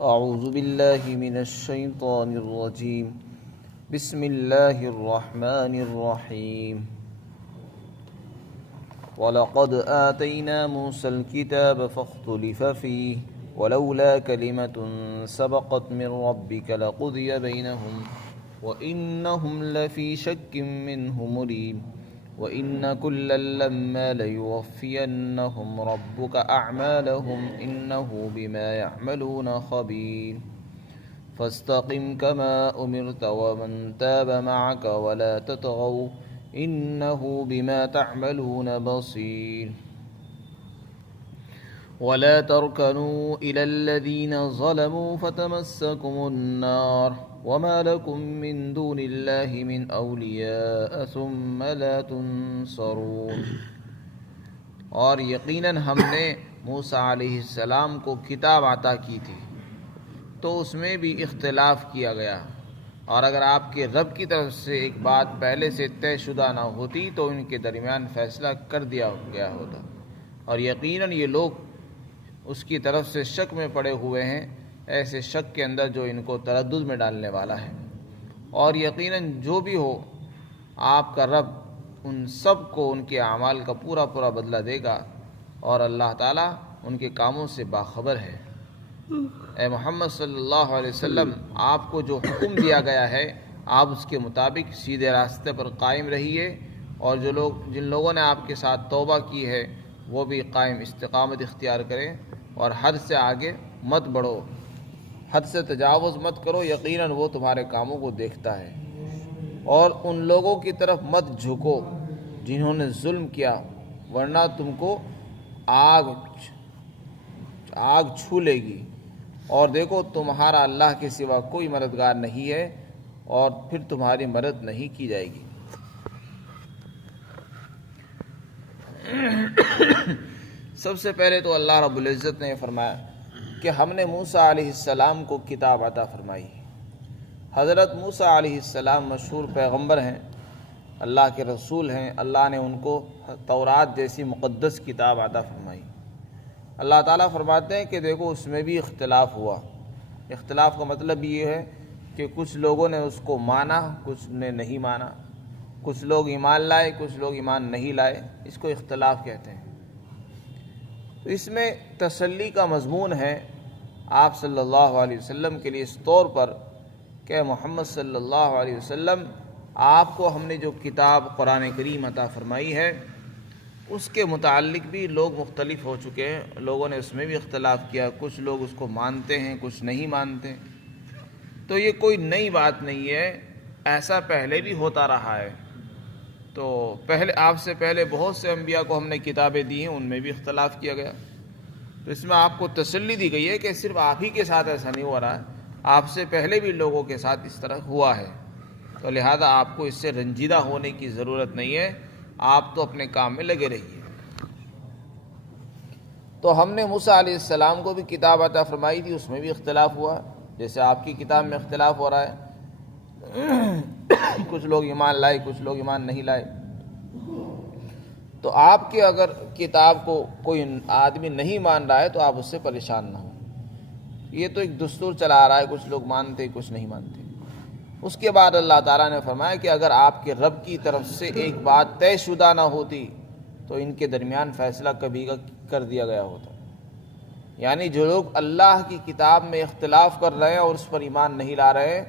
أعوذ بالله من الشيطان الرجيم. بسم الله الرحمن الرحيم. ولقد آتينا موسى الكتاب فاختلف فيه ولولا كلمة سبقت من ربك لقضي بينهم وإنهم لفي شك منه مريب. وإن كلا لما ليوفينهم ربك أعمالهم إنه بما يعملون خبير. فاستقم كما أمرت ومن تاب معك ولا تطغوا إنه بما تعملون بصير. ولا تركنوا إلى الذين ظلموا فتمسكم النار وما لكم من دون الله من أولیاء ثم لا تنصرون. اور یقیناً ہم نے موسیٰ علیہ السلام کو کتاب عطا کی تھی تو اس میں بھی اختلاف کیا گیا، اور اگر آپ کے رب کی طرف سے ایک بات پہلے سے طے شدہ نہ ہوتی تو ان کے درمیان فیصلہ کر دیا گیا ہوتا، اور یقیناً یہ لوگ اس کی طرف سے شک میں پڑے ہوئے ہیں، ایسے شک کے اندر جو ان کو تردد میں ڈالنے والا ہے۔ اور یقیناً جو بھی ہو آپ کا رب ان سب کو ان کے اعمال کا پورا بدلہ دے گا، اور اللہ تعالیٰ ان کے کاموں سے باخبر ہے۔ اے محمد صلی اللہ علیہ وسلم، آپ کو جو حکم دیا گیا ہے آپ اس کے مطابق سیدھے راستے پر قائم رہیے، اور جن لوگوں نے آپ کے ساتھ توبہ کی ہے وہ بھی قائم استقامت اختیار کریں، اور حد سے آگے مت بڑھو، حد سے تجاوز مت کرو، یقیناً وہ تمہارے کاموں کو دیکھتا ہے۔ اور ان لوگوں کی طرف مت جھکو جنہوں نے ظلم کیا، ورنہ تم کو آگ چھو لے گی، اور دیکھو تمہارا اللہ کے سوا کوئی مددگار نہیں ہے، اور پھر تمہاری مدد نہیں کی جائے گی۔ سب سے پہلے تو اللہ رب العزت نے فرمایا کہ ہم نے موسیٰ علیہ السلام کو کتاب عطا فرمائی۔ حضرت موسیٰ علیہ السلام مشہور پیغمبر ہیں، اللہ کے رسول ہیں، اللہ نے ان کو تورات جیسی مقدس کتاب عطا فرمائی۔ اللہ تعالیٰ فرماتے ہیں کہ دیکھو اس میں بھی اختلاف ہوا۔ اختلاف کا مطلب یہ ہے کہ کچھ لوگوں نے اس کو مانا، کچھ نے نہیں مانا، کچھ لوگ ایمان لائے، کچھ لوگ ایمان نہیں لائے، اس کو اختلاف کہتے ہیں۔ تو اس میں تسلی کا مضمون ہے آپ صلی اللہ علیہ وسلم کے لیے اس طور پر کہ محمد صلی اللہ علیہ وسلم، آپ کو ہم نے جو کتاب قرآن کریم عطا فرمائی ہے اس کے متعلق بھی لوگ مختلف ہو چکے ہیں، لوگوں نے اس میں بھی اختلاف کیا، کچھ لوگ اس کو مانتے ہیں، کچھ نہیں مانتے۔ تو یہ کوئی نئی بات نہیں ہے، ایسا پہلے بھی ہوتا رہا ہے۔ تو آپ سے پہلے بہت سے انبیاء کو ہم نے کتابیں دی ہیں، ان میں بھی اختلاف کیا گیا۔ تو اس میں آپ کو تسلی دی گئی ہے کہ صرف آپ ہی کے ساتھ ایسا نہیں ہو رہا ہے، آپ سے پہلے بھی لوگوں کے ساتھ اس طرح ہوا ہے۔ تو لہذا آپ کو اس سے رنجیدہ ہونے کی ضرورت نہیں ہے، آپ تو اپنے کام میں لگے رہیے۔ تو ہم نے موسیٰ علیہ السلام کو بھی کتاب عطا فرمائی تھی، اس میں بھی اختلاف ہوا، جیسے آپ کی کتاب میں اختلاف ہو رہا ہے۔ کچھ لوگ ایمان لائے، کچھ لوگ ایمان نہیں لائے۔ تو آپ کے اگر کتاب کو کوئی آدمی نہیں مان رہا ہے تو آپ اس سے پریشان نہ ہوں، یہ تو ایک دستور چلا آ رہا ہے، کچھ لوگ مانتے کچھ نہیں مانتے۔ اس کے بعد اللہ تعالیٰ نے فرمایا کہ اگر آپ کے رب کی طرف سے ایک بات طے شدہ نہ ہوتی تو ان کے درمیان فیصلہ کبھی کر دیا گیا ہوتا۔ یعنی جو لوگ اللہ کی کتاب میں اختلاف کر رہے ہیں اور اس پر ایمان نہیں لا رہے ہیں،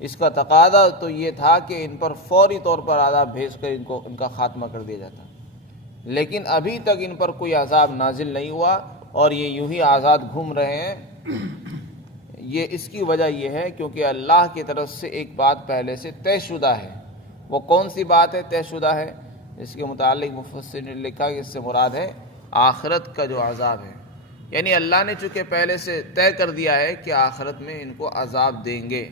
اس کا تقاضا تو یہ تھا کہ ان پر فوری طور پر عذاب بھیج کر ان کا خاتمہ کر دیا جاتا، لیکن ابھی تک ان پر کوئی عذاب نازل نہیں ہوا، اور یہ یوں ہی آزاد گھوم رہے ہیں۔ یہ اس کی وجہ یہ ہے کیونکہ اللہ کی طرف سے ایک بات پہلے سے طے شدہ ہے۔ وہ کون سی بات ہے طے شدہ ہے؟ اس کے متعلق مفسرین نے لکھا کہ اس سے مراد ہے آخرت کا جو عذاب ہے، یعنی اللہ نے چونکہ پہلے سے طے کر دیا ہے کہ آخرت میں ان کو عذاب دیں گے،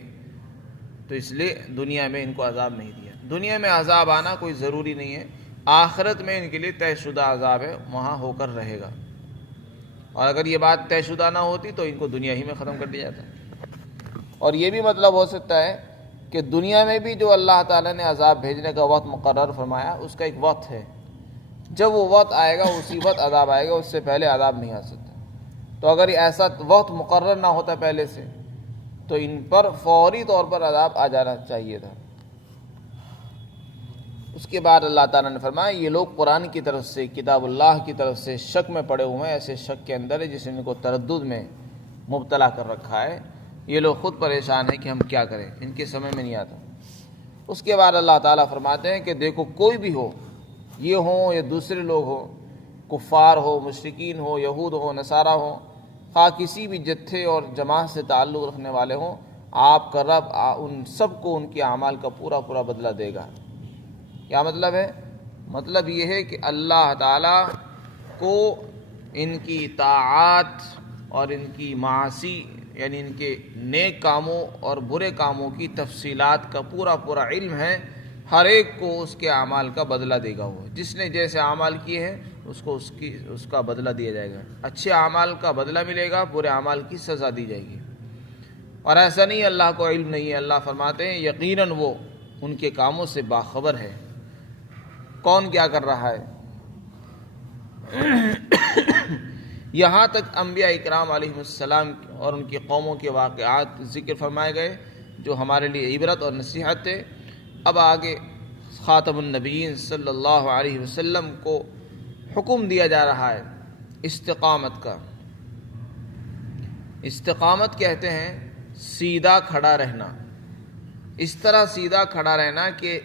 تو اس لیے دنیا میں ان کو عذاب نہیں دیا۔ دنیا میں عذاب آنا کوئی ضروری نہیں ہے، آخرت میں ان کے لیے طے شدہ عذاب ہے، وہاں ہو کر رہے گا۔ اور اگر یہ بات طے شدہ نہ ہوتی تو ان کو دنیا ہی میں ختم کر دیا جاتا۔ اور یہ بھی مطلب ہو سکتا ہے کہ دنیا میں بھی جو اللہ تعالیٰ نے عذاب بھیجنے کا وقت مقرر فرمایا اس کا ایک وقت ہے، جب وہ وقت آئے گا اسی وقت عذاب آئے گا، اس سے پہلے عذاب نہیں آ سکتا۔ تو اگر ایسا وقت مقرر نہ ہوتا پہلے سے تو ان پر فوری طور پر عذاب آ جانا چاہیے تھا۔ اس کے بعد اللہ تعالیٰ نے فرمایا یہ لوگ قرآن کی طرف سے، کتاب اللہ کی طرف سے شک میں پڑے ہوئے ہیں، ایسے شک کے اندر ہے جس نے ان کو تردد میں مبتلا کر رکھا ہے۔ یہ لوگ خود پریشان ہیں کہ ہم کیا کریں، ان کے سمجھ میں نہیں آتا۔ اس کے بعد اللہ تعالیٰ فرماتے ہیں کہ دیکھو کوئی بھی ہو، یہ ہوں یا دوسرے لوگ ہوں، کفار ہو، مشرکین ہو، یہود ہو، نصارہ ہو، خواہ کسی بھی جتھے اور جماعت سے تعلق رکھنے والے ہوں، آپ کا رب ان سب کو ان کے اعمال کا پورا پورا بدلہ دے گا۔ کیا مطلب ہے؟ مطلب یہ ہے کہ اللہ تعالیٰ کو ان کی طاعات اور ان کی معاصی یعنی ان کے نیک کاموں اور برے کاموں کی تفصیلات کا پورا پورا علم ہے، ہر ایک کو اس کے اعمال کا بدلہ دے گا۔ وہ جس نے جیسے اعمال کیے ہیں اس کو اس کا بدلہ دیا جائے گا، اچھے اعمال کا بدلہ ملے گا، برے اعمال کی سزا دی جائے گی۔ اور ایسا نہیں اللہ کو علم نہیں ہے، اللہ فرماتے ہیں یقیناً وہ ان کے کاموں سے باخبر ہے، کون کیا کر رہا ہے۔ یہاں تک انبیاء اکرام علیہ السلام اور ان کی قوموں کے واقعات ذکر فرمائے گئے جو ہمارے لیے عبرت اور نصیحت ہے۔ اب آگے خاتم النبیین صلی اللہ علیہ وسلم کو حکم دیا جا رہا ہے استقامت کا۔ استقامت کہتے ہیں سیدھا کھڑا رہنا، اس طرح سیدھا کھڑا رہنا کہ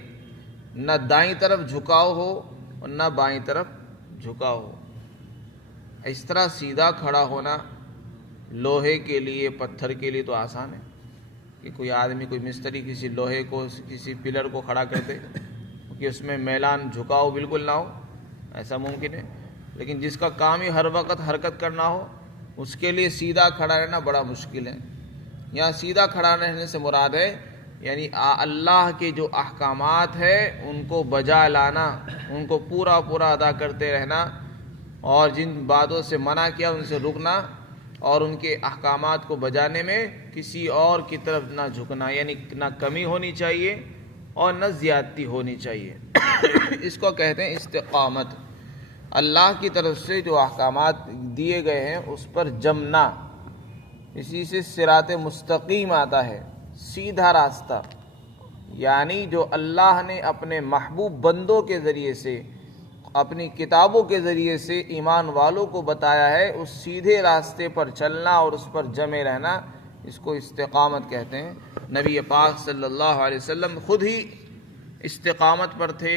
نہ دائیں طرف جھکاؤ ہو اور نہ بائیں طرف جھکاؤ ہو۔ اس طرح سیدھا کھڑا ہونا لوہے کے لیے، پتھر کے لیے تو آسان ہے کہ کوئی آدمی، کوئی مستری کسی لوہے کو، کسی پلر کو کھڑا کر دے کہ اس میں میلان جھکاؤ بالکل نہ ہو، ایسا ممکن ہے۔ لیکن جس کا کام ہی ہر وقت حرکت کرنا ہو اس کے لیے سیدھا کھڑا رہنا بڑا مشکل ہے۔ یہاں سیدھا کھڑا رہنے سے مراد ہے یعنی اللہ کے جو احکامات ہیں ان کو بجا لانا، ان کو پورا پورا ادا کرتے رہنا، اور جن باتوں سے منع کیا ان سے رکنا، اور ان کے احکامات کو بجانے میں کسی اور کی طرف نہ جھکنا، یعنی نہ کمی ہونی چاہیے اور نہ زیادتی ہونی چاہیے۔ اس کو کہتے ہیں استقامت۔ اللہ کی طرف سے جو احکامات دیے گئے ہیں اس پر جمنا، اسی سے صراط مستقیم آتا ہے، سیدھا راستہ، یعنی جو اللہ نے اپنے محبوب بندوں کے ذریعے سے، اپنی کتابوں کے ذریعے سے ایمان والوں کو بتایا ہے، اس سیدھے راستے پر چلنا اور اس پر جمے رہنا، اس کو استقامت کہتے ہیں۔ نبی پاک صلی اللہ علیہ وسلم خود ہی استقامت پر تھے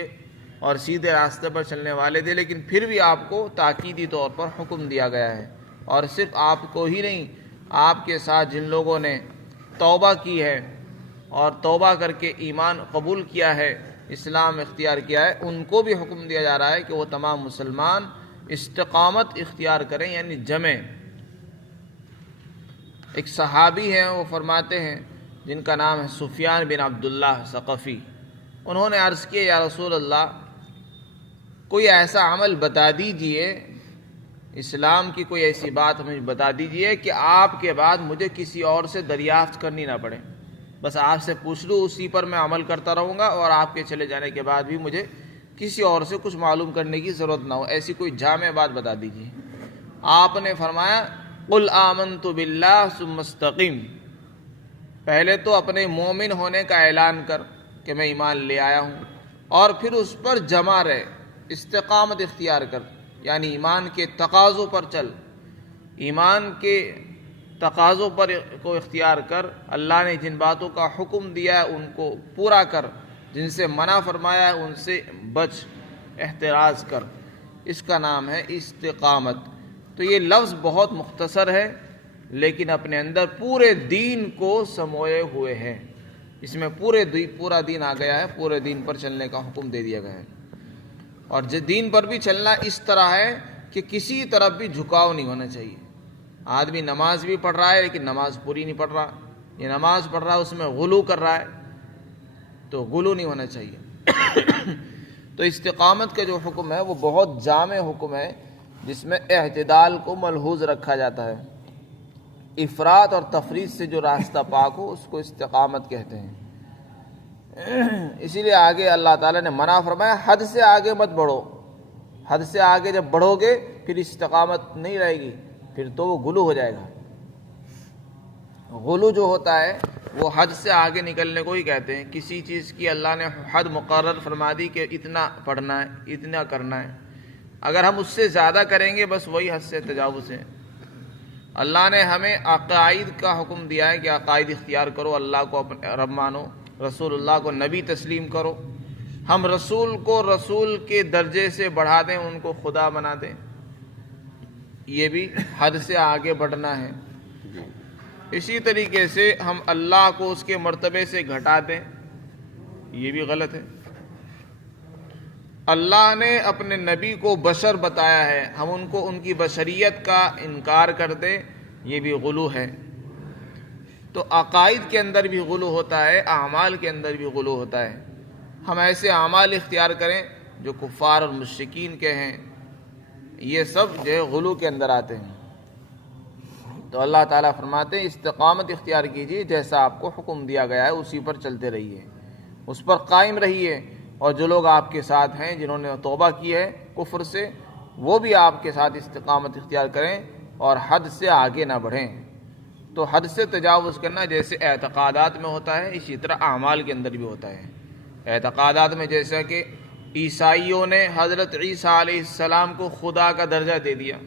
اور سیدھے راستے پر چلنے والے تھے، لیکن پھر بھی آپ کو تاکیدی طور پر حکم دیا گیا ہے، اور صرف آپ کو ہی نہیں، آپ کے ساتھ جن لوگوں نے توبہ کی ہے اور توبہ کر کے ایمان قبول کیا ہے، اسلام اختیار کیا ہے، ان کو بھی حکم دیا جا رہا ہے کہ وہ تمام مسلمان استقامت اختیار کریں، یعنی جمیں۔ ایک صحابی ہیں، وہ فرماتے ہیں، جن کا نام ہے سفیان بن عبداللہ ثقفی، انہوں نے عرض کیا یا رسول اللہ کوئی ایسا عمل بتا دیجئے، اسلام کی کوئی ایسی بات ہمیں بتا دیجئے کہ آپ کے بعد مجھے کسی اور سے دریافت کرنی نہ پڑے، بس آپ سے پوچھ لوں، اسی پر میں عمل کرتا رہوں گا، اور آپ کے چلے جانے کے بعد بھی مجھے کسی اور سے کچھ معلوم کرنے کی ضرورت نہ ہو، ایسی کوئی جامع بات بتا دیجیے۔ آپ نے فرمایا قل آمنت باللہ ثم استقم، پہلے تو اپنے مومن ہونے کا اعلان کر کہ میں ایمان لے آیا ہوں، اور پھر اس پر جمع رہے، استقامت اختیار کر، یعنی ایمان کے تقاضوں پر چل، ایمان کے تقاضوں پر کو اختیار کر، اللہ نے جن باتوں کا حکم دیا ہے ان کو پورا کر، جن سے منع فرمایا ہے ان سے بچ، احتراز کر، اس کا نام ہے استقامت۔ تو یہ لفظ بہت مختصر ہے لیکن اپنے اندر پورے دین کو سموئے ہوئے ہے، اس میں پورا دین آ گیا ہے، پورے دین پر چلنے کا حکم دے دیا گیا ہے۔ اور دین پر بھی چلنا اس طرح ہے کہ کسی طرف بھی جھکاؤ نہیں ہونا چاہیے۔ آدمی نماز بھی پڑھ رہا ہے لیکن نماز پوری نہیں پڑھ رہا، یہ نماز پڑھ رہا ہے اس میں غلو کر رہا ہے، تو غلو نہیں ہونا چاہیے۔ تو استقامت کا جو حکم ہے وہ بہت جامع حکم ہے، جس میں اعتدال کو ملحوظ رکھا جاتا ہے۔ افراط اور تفریط سے جو راستہ پاک ہو اس کو استقامت کہتے ہیں۔ اسی لیے آگے اللہ تعالیٰ نے منع فرمایا حد سے آگے مت بڑھو، حد سے آگے جب بڑھو گے پھر استقامت نہیں رہے گی، پھر تو وہ غلو ہو جائے گا۔ غلو جو ہوتا ہے وہ حد سے آگے نکلنے کو ہی کہتے ہیں۔ کسی چیز کی اللہ نے حد مقرر فرما دی کہ اتنا پڑھنا ہے، اتنا کرنا ہے، اگر ہم اس سے زیادہ کریں گے بس وہی حد سے تجاوز ہے۔ اللہ نے ہمیں عقائد کا حکم دیا ہے کہ عقائد اختیار کرو، اللہ کو اپنے رب مانو، رسول اللہ کو نبی تسلیم کرو۔ ہم رسول کو رسول کے درجے سے بڑھا دیں، ان کو خدا بنا دیں، یہ بھی حد سے آگے بڑھنا ہے۔ اسی طریقے سے ہم اللہ کو اس کے مرتبے سے گھٹا دیں، یہ بھی غلط ہے۔ اللہ نے اپنے نبی کو بشر بتایا ہے، ہم ان کو ان کی بشریت کا انکار کر دیں، یہ بھی غلو ہے۔ تو عقائد کے اندر بھی غلو ہوتا ہے، اعمال کے اندر بھی غلو ہوتا ہے۔ ہم ایسے اعمال اختیار کریں جو کفار اور مشرکین کے ہیں، یہ سب جو ہے غلو کے اندر آتے ہیں۔ تو اللہ تعالیٰ فرماتے ہیں استقامت اختیار کیجیے، جیسا آپ کو حکم دیا گیا ہے اسی پر چلتے رہیے، اس پر قائم رہیے، اور جو لوگ آپ کے ساتھ ہیں جنہوں نے توبہ کی ہے کفر سے، وہ بھی آپ کے ساتھ استقامت اختیار کریں اور حد سے آگے نہ بڑھیں۔ تو حد سے تجاوز کرنا جیسے اعتقادات میں ہوتا ہے، اسی طرح اعمال کے اندر بھی ہوتا ہے۔ اعتقادات میں جیسا کہ عیسائیوں نے حضرت عیسیٰ علیہ السلام کو خدا کا درجہ دے دیا،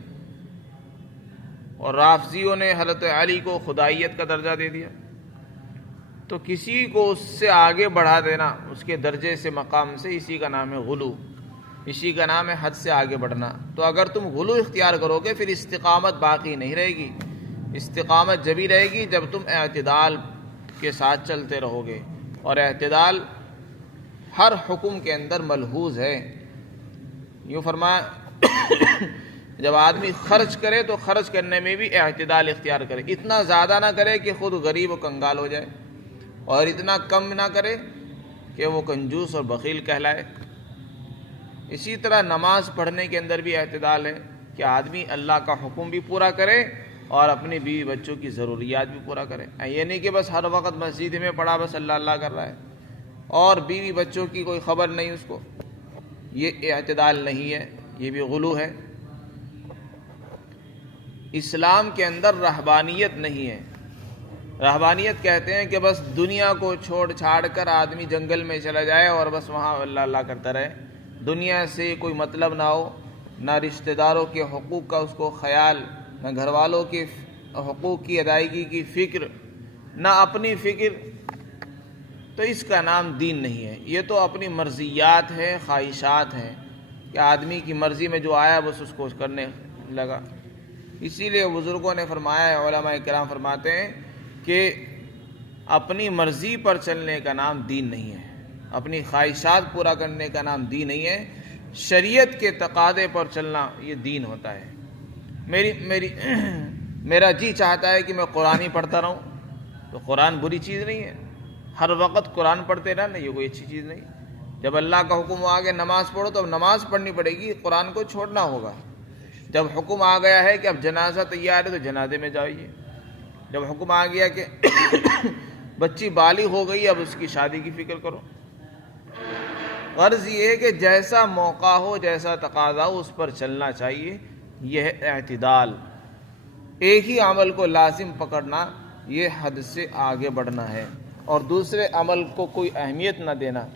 اور رافضیوں نے حضرت علی کو خدائیت کا درجہ دے دیا، تو کسی کو اس سے آگے بڑھا دینا، اس کے درجے سے مقام سے، اسی کا نام ہے غلو، اسی کا نام ہے حد سے آگے بڑھنا۔ تو اگر تم غلو اختیار کرو گے پھر استقامت باقی نہیں رہے گی۔ استقامت جبھی رہے گی جب تم اعتدال کے ساتھ چلتے رہو گے، اور اعتدال ہر حکم کے اندر ملحوظ ہے۔ یوں فرمایا جب آدمی خرچ کرے تو خرچ کرنے میں بھی اعتدال اختیار کرے، اتنا زیادہ نہ کرے کہ خود غریب و کنگال ہو جائے، اور اتنا کم نہ کرے کہ وہ کنجوس اور بخیل کہلائے۔ اسی طرح نماز پڑھنے کے اندر بھی اعتدال ہے کہ آدمی اللہ کا حکم بھی پورا کرے اور اپنی بیوی بچوں کی ضروریات بھی پورا کرے۔ یہ نہیں کہ بس ہر وقت مسجد میں پڑھا بس اللہ اللہ کر رہا ہے اور بیوی بچوں کی کوئی خبر نہیں اس کو، یہ اعتدال نہیں ہے، یہ بھی غلو ہے۔ اسلام کے اندر رہبانیت نہیں ہے۔ رہبانیت کہتے ہیں کہ بس دنیا کو چھوڑ چھاڑ کر آدمی جنگل میں چلا جائے اور بس وہاں اللہ اللہ کرتا رہے، دنیا سے کوئی مطلب نہ ہو، نہ رشتہ داروں کے حقوق کا اس کو خیال، نہ گھر والوں کے حقوق کی ادائیگی کی فکر، نہ اپنی فکر، تو اس کا نام دین نہیں ہے۔ یہ تو اپنی مرضیات ہے، خواہشات ہیں کہ آدمی کی مرضی میں جو آیا بس اس کو کرنے لگا۔ اسی لیے بزرگوں نے فرمایا ہے، علماء کرام فرماتے ہیں کہ اپنی مرضی پر چلنے کا نام دین نہیں ہے، اپنی خواہشات پورا کرنے کا نام دین نہیں ہے، شریعت کے تقاضے پر چلنا یہ دین ہوتا ہے۔ میرا جی چاہتا ہے کہ میں قرآن ہی پڑھتا رہوں، تو قرآن بری چیز نہیں ہے، ہر وقت قرآن پڑھتے رہنا یہ کوئی اچھی چیز نہیں۔ جب اللہ کا حکم آ گیا نماز پڑھو تو اب نماز پڑھنی پڑے گی، قرآن کو چھوڑنا ہوگا۔ جب حکم آ گیا ہے کہ اب جنازہ تیار ہے تو جنازے میں جائیے، جب حکم آ گیا کہ بچی بالغ ہو گئی اب اس کی شادی کی فکر کرو۔ غرض یہ ہے کہ جیسا موقع ہو، جیسا تقاضا ہو اس پر چلنا چاہیے، یہ ہے اعتدال۔ ایک ہی عمل کو لازم پکڑنا یہ حد سے آگے بڑھنا ہے، اور دوسرے عمل کو کوئی اہمیت نہ دینا۔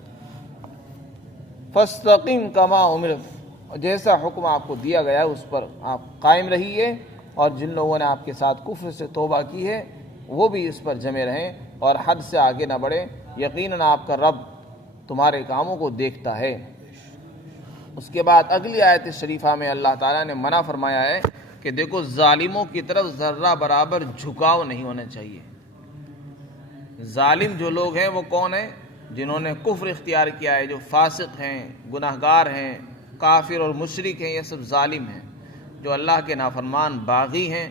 فاستقم کما امرت، جیسا حکم آپ کو دیا گیا ہے اس پر آپ قائم رہیے، اور جن لوگوں نے آپ کے ساتھ کفر سے توبہ کی ہے وہ بھی اس پر جمے رہیں اور حد سے آگے نہ بڑھیں، یقیناً آپ کا رب تمہارے کاموں کو دیکھتا ہے۔ اس کے بعد اگلی آیت شریفہ میں اللہ تعالیٰ نے منع فرمایا ہے کہ دیکھو ظالموں کی طرف ذرہ برابر جھکاؤ نہیں ہونا چاہیے۔ ظالم جو لوگ ہیں وہ کون ہیں؟ جنہوں نے کفر اختیار کیا ہے، جو فاسق ہیں، گناہگار ہیں، کافر اور مشرک ہیں، یہ سب ظالم ہیں، جو اللہ کے نافرمان باغی ہیں۔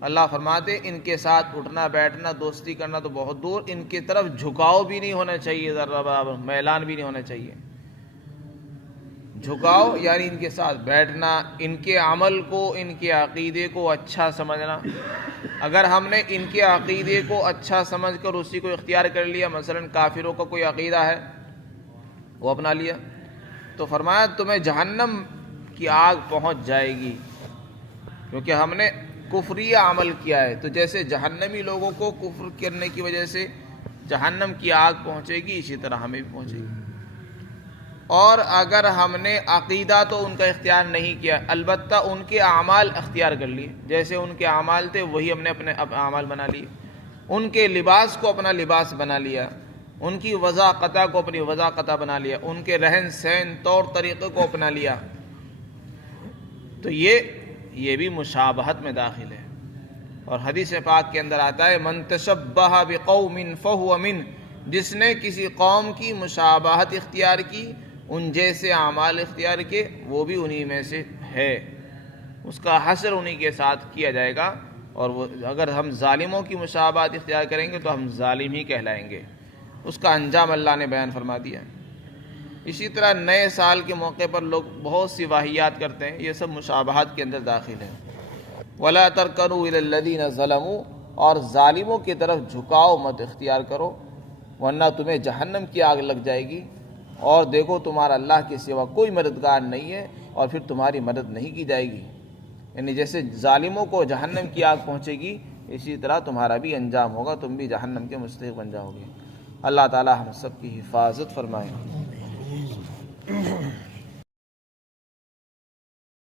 اللہ فرماتے ان کے ساتھ اٹھنا بیٹھنا دوستی کرنا تو بہت دور، ان کی طرف جھکاؤ بھی نہیں ہونا چاہیے، ذرہ برابر میلان بھی نہیں ہونا چاہیے۔ جھکاؤ یعنی ان کے ساتھ بیٹھنا، ان کے عمل کو، ان کے عقیدے کو اچھا سمجھنا۔ اگر ہم نے ان کے عقیدے کو اچھا سمجھ کر اسی کو اختیار کر لیا، مثلا کافروں کا کوئی عقیدہ ہے وہ اپنا لیا، تو فرمایا تمہیں جہنم کی آگ پہنچ جائے گی، کیونکہ ہم نے کفری عمل کیا ہے تو جیسے جہنمی لوگوں کو کفر کرنے کی وجہ سے جہنم کی آگ پہنچے گی، اسی طرح ہمیں بھی پہنچے گی۔ اور اگر ہم نے عقیدہ تو ان کا اختیار نہیں کیا، البتہ ان کے اعمال اختیار کر لیے، جیسے ان کے اعمال تھے وہی ہم نے اپنے اعمال بنا لیے، ان کے لباس کو اپنا لباس بنا لیا، ان کی وضاقتہ کو اپنی وضاقتہ بنا لیا، ان کے رہن سہن طور طریقے کو اپنا لیا، تو یہ بھی مشابہت میں داخل ہے۔ اور حدیث پاک کے اندر آتا ہے من تشبہ بقوم فہو من، جس نے کسی قوم کی مشابہت اختیار کی، ان جیسے اعمال اختیار کے، وہ بھی انہی میں سے ہے، اس کا حشر انہی کے ساتھ کیا جائے گا۔ اور وہ اگر ہم ظالموں کی مشابہت اختیار کریں گے تو ہم ظالم ہی کہلائیں گے، اس کا انجام اللہ نے بیان فرما دیا۔ اسی طرح نئے سال کے موقع پر لوگ بہت سی واہیات کرتے ہیں، یہ سب مشابہت کے اندر داخل ہے۔ وَلَا تَرْكَنُوا إِلَى الَّذِينَ ظَلَمُوا، اور ظالموں کی طرف جھکاؤ مت اختیار کرو، ورنہ تمہیں جہنم کی آگ لگ جائے گی، اور دیکھو تمہارا اللہ کے سوا کوئی مددگار نہیں ہے، اور پھر تمہاری مدد نہیں کی جائے گی۔ یعنی جیسے ظالموں کو جہنم کی آگ پہنچے گی، اسی طرح تمہارا بھی انجام ہوگا، تم بھی جہنم کے مستحق بن جاؤ گے۔ اللہ تعالی ہم سب کی حفاظت فرمائے۔